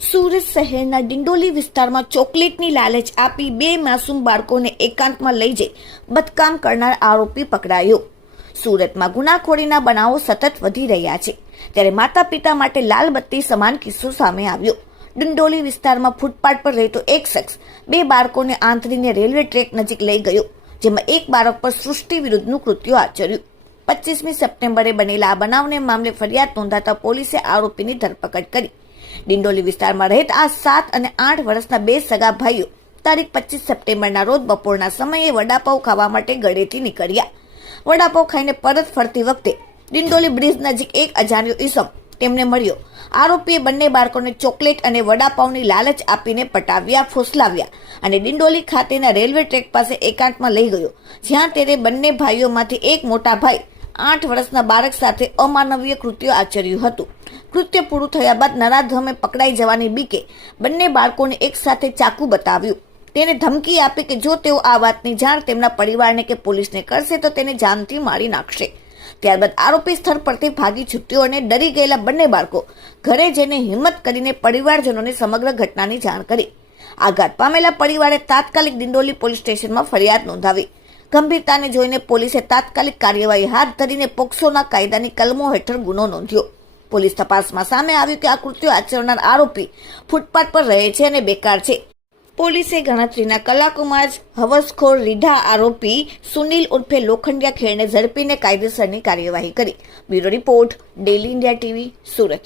સુરત શહેરના ડિંડોલી વિસ્તારમાં ચોકલેટની લાલચ આપી બે માસૂમ બાળકોને એકાંતમાં લઈ જઈ બદકામ કરનાર આરોપી પકડાયો। સુરતમાં ગુનાખોરીના બનાવો સતત વધી રહ્યા છે, ત્યારે માતા પિતા માટે લાલ બત્તી સમાન કિસ્સો સામે આવ્યો। ડિંડોલી વિસ્તારમાં ફૂટપાથ પર રહેતો એક શખ્સ બે બાળકોને આંતરીને રેલવે ટ્રેક નજીક લઈ ગયો, જેમાં એક બાળક પર સૃષ્ટિ વિરુદ્ધનું કૃત્ય આચર્યું। 25મી સપ્ટેમ્બરે બનેલા આ બનાવને મામલે ફરિયાદ નોંધાતા પોલીસે આરોપીની ધરપકડ કરી। ડિંડોલી વિસ્તારમાં રહેતા આ 7 અને 8 વર્ષના બે સગા ભાઈઓ તારીખ 25 સપ્ટેમ્બરના રોજ બપોરના સમયે વડાપાઉં ખાવા માટે ગળેથી નીકળ્યા। વડાપાઉં ખાઈને પરત ફરતી વખતે ડિંડોલી બ્રિજ નજીક એક અજાણ્યો ઈસમ તેમને મળ્યો। આરોપીએ બંને બાળકોને ચોકલેટ અને વડાપાઉંની લાલચ આપીને પટાવ્યા, ફોસલાવ્યા અને ડિંડોલી ખાતેના રેલવે ટ્રેક પાસે એકાંતમાં લઈ ગયો, જ્યાં તેને બંને ભાઈઓમાંથી એક મોટા ભાઈ 8 વર્ષના બાળક સાથે અમાનવીય કૃત્ય આચર્યું હતું। કૃત્ય પૂરું થયા બાદ નરાધમે પકડાઈ જવાની બીકે બંને બાળકોને એક સાથે ચાકુ બતાવ્યું। તેને ધમકી આપી કે જો તેઓ આ વાતની જાણ તેમના પરિવારને કે પોલીસને કરશે તો તેને જાનથી મારી નાખશે। ત્યારબાદ આરોપી સ્થળ પરથી ભાગી છૂટ્યો અને ડરી ગયેલા બંને બાળકો ઘરે જઈને હિંમત કરીને પરિવારજનોને સમગ્ર ઘટનાની જાણ કરી। આઘાત પામેલા પરિવારે તાત્કાલિક ડિંડોલી પોલીસ સ્ટેશનમાં ફરિયાદ નોંધાવી। ગંભીરતાને જોઈને પોલીસે તાત્કાલિક કાર્યવાહી હાથ ધરીને પોક્સોના કાયદાની કલમો હેઠળ ગુનો નોંધ્યો। પોલીસ તપાસમાં સામે આવ્યું કે આ કૃત્ય આચરનાર આરોપી ફૂટપાથ પર રહે છે અને બેકાર છે। પોલીસે ગણતરીના કલાકોમાં જ હવસખોર રીઢા આરોપી સુનિલ ઉર્ફે લોખંડિયા ખેરને ઝડપીને કાયદેસરની કાર્યવાહી કરી। Bureau report, daily India TV, Surat.